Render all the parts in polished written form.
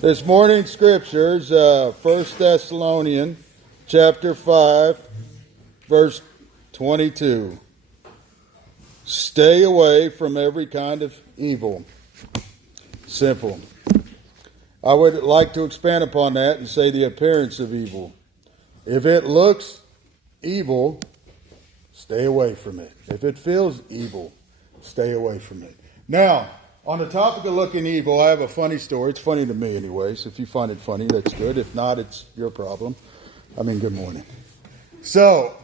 This morning's scriptures, 1 Thessalonians chapter 5, verse 22. Stay away from every kind of evil. Simple. I would like to expand upon that and say the appearance of evil. If it looks evil, stay away from it. If it feels evil, stay away from it. Now, on the topic of looking evil, I have a funny story. It's funny to me anyways. If you find it funny, that's good. If not, it's your problem. Good morning. So,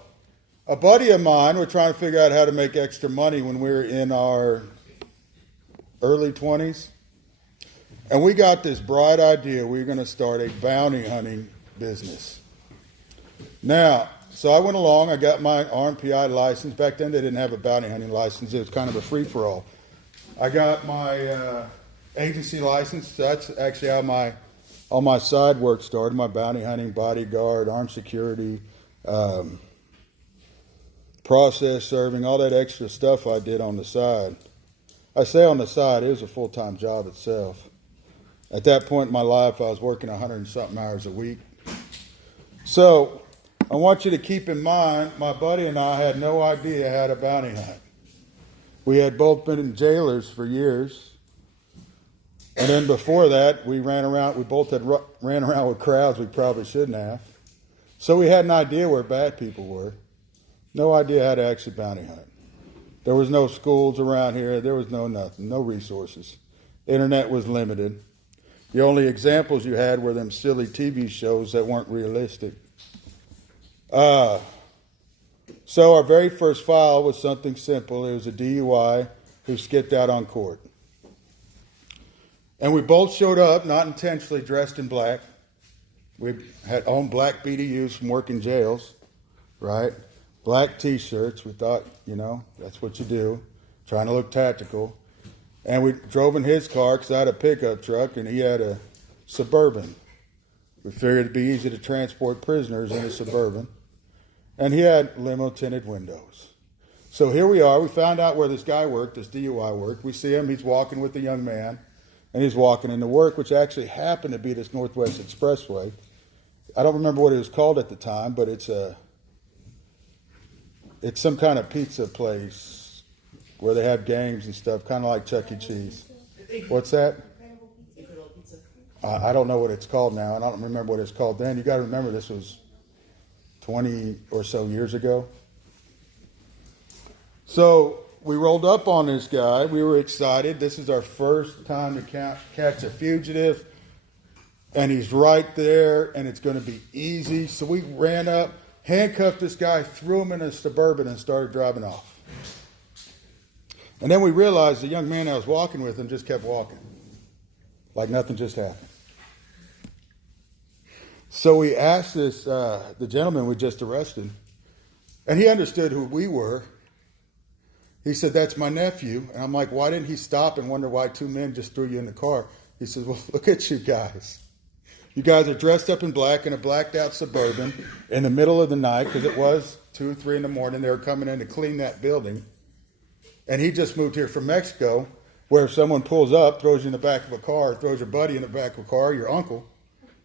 a buddy of mine, we're trying to figure out how to make extra money when we were in our early 20s. And we got this bright idea. We were going to start a bounty hunting business. Now, so I went along. I got my RMPI license. Back then, they didn't have a bounty hunting license. It was kind of a free-for-all. I got my agency license. That's actually how all my side work started. My bounty hunting, bodyguard, armed security, process serving, all that extra stuff I did on the side. I say on the side, it was a full-time job itself. At that point in my life, I was working 100 and something hours a week. So I want you to keep in mind, my buddy and I had no idea how to bounty hunt. We had both been jailers for years. And then before that, we both had ran around with crowds we probably shouldn't have. So we had an idea where bad people were. No idea how to actually bounty hunt. There was no schools around here. There was nothing, no resources. Internet was limited. The only examples you had were them silly TV shows that weren't realistic. So our very first file was something simple. It was a DUI who skipped out on court. And we both showed up, not intentionally dressed in black. We had owned black BDUs from working jails, right? Black T-shirts. We thought, that's what you do, trying to look tactical. And we drove in his car because I had a pickup truck and he had a Suburban. We figured it'd be easy to transport prisoners in a Suburban. And he had limo tinted windows. So here we are. We found out where this guy worked, this DUI worked. We see him. He's walking with a young man. And he's walking into work, which actually happened to be this Northwest Expressway. I don't remember what it was called at the time, but it's some kind of pizza place where they have games and stuff, kind of like Chuck E. Cheese. What's that? I don't know what it's called now. I don't remember what it's called then. You got to remember this was 20 or so years ago. So we rolled up on this guy. We were excited. This is our first time to catch a fugitive. And he's right there, and it's going to be easy. So we ran up, handcuffed this guy, threw him in a Suburban, and started driving off. And then we realized the young man I was walking with him just kept walking, like nothing just happened. So we asked the gentleman we just arrested, and he understood who we were. He said, "That's my nephew." And I'm like, "Why didn't he stop and wonder why two men just threw you in the car?" He says, "Well, look at you guys. You guys are dressed up in black in a blacked out Suburban in the middle of the night," because it was 2, 3 in the morning. They were coming in to clean that building. And he just moved here from Mexico, where if someone pulls up, throws you in the back of a car, throws your buddy in the back of a car, your uncle,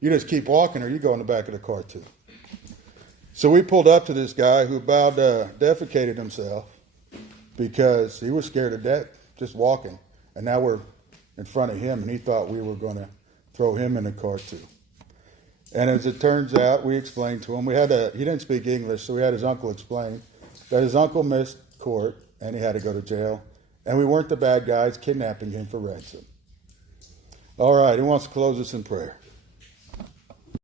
you just keep walking or you go in the back of the car too. So we pulled up to this guy who defecated himself because he was scared to death just walking. And now we're in front of him and he thought we were going to throw him in the car too. And as it turns out, we explained to him, he didn't speak English, so we had his uncle explain that his uncle missed court and he had to go to jail. And we weren't the bad guys kidnapping him for ransom. All right, who wants to close us in prayer?